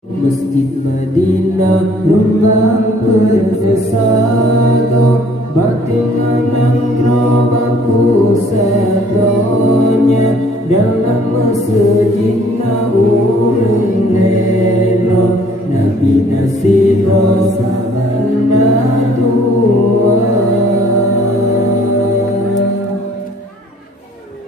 Masjid Madinah rumbang persesado batingan robaku sadonya dalam masjid urang lelo Nabi Nasiro sabana dua.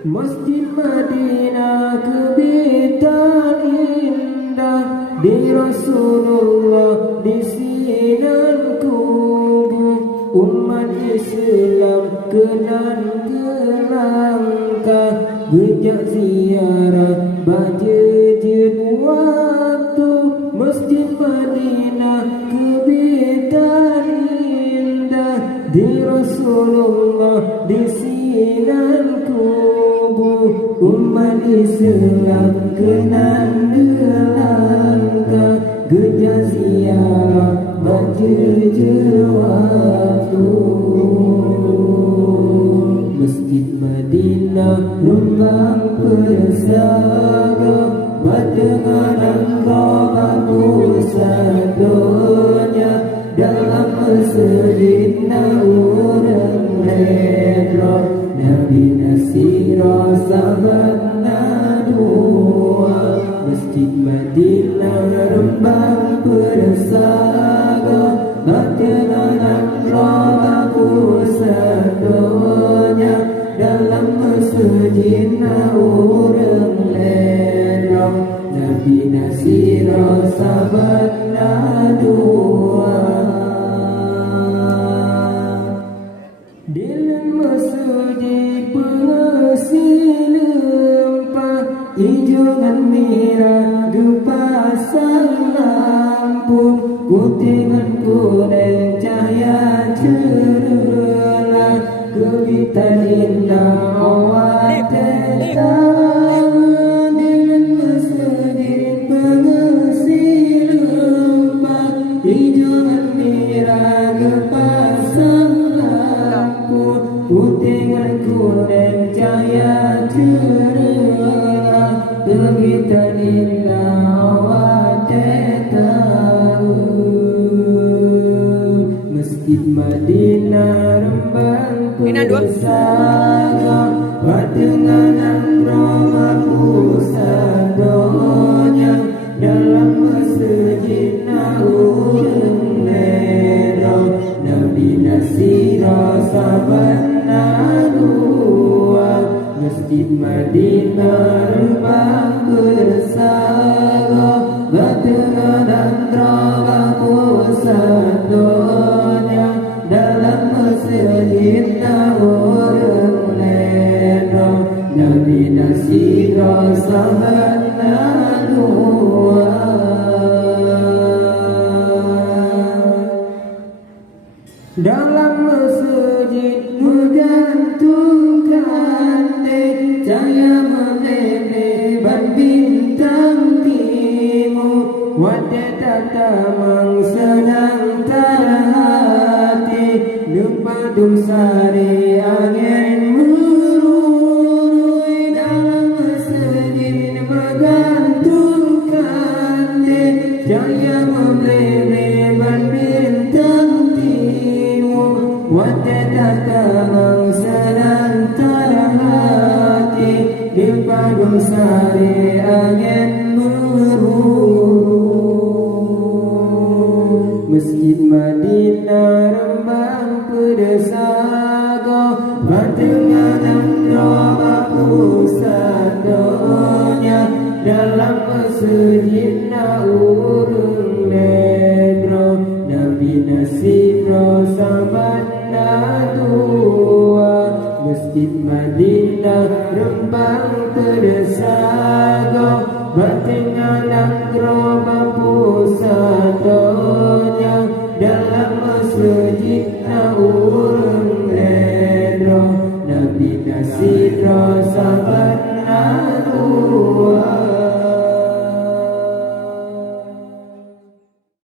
Masjid Madinah kebitan indah di Rasulullah di sinan kubur umat Islam kenan kelangkah gejak ziarah bajejit waktu Masjid Madinah kebitan indah di Rasulullah di sinan kubur umat Islam kenan kelangkah gejak ziarah bajejit waktu. Masjid Madinah rumbang persada badengan robaku sadonya dalam masjid urang lelo Nabi Nasiro sabana dua. Masjid Madinah rumbang persada badengan robaku sadonya dalam masjid urang lelo Nabi Nasiro sabana dua. Dalam masjid pengasilempah ijongan merah gepasang lampu putih dan kuning cahaya cerah kebitan indah awak tetap. Dalam masjid pengasilempah ijongan merah gepasang lampu putih dan kuning cahaya cerah kebitan indah awak tetap. Masjid Madinah rumbang persada badengan robaku sadonya dalam masjid urang lelo Nabi Nasiro sabana dua. Masjid Madinah rumbang persada badengan robaku sadonya dalam masjid urang lelo Nabi Nasiro sabana dua. Dalam masjid menggantungkan cahaya meleleh bintang timur wadah tatamang senang terhati lupadung sari angin merui. Dalam masjid menggantungkan cahaya meleleh bintang timur wadah tatamang senang terhati lupadung sari angin merui. Masjid Madinah rumbang persada badengan robaku sadonya dalam masjid urang lelo Nabi Nasiro sabana dua. Masjid Madinah rumbang persada badengan robaku sadonya dalam masjid urang lelo Nabi Nasiro sabana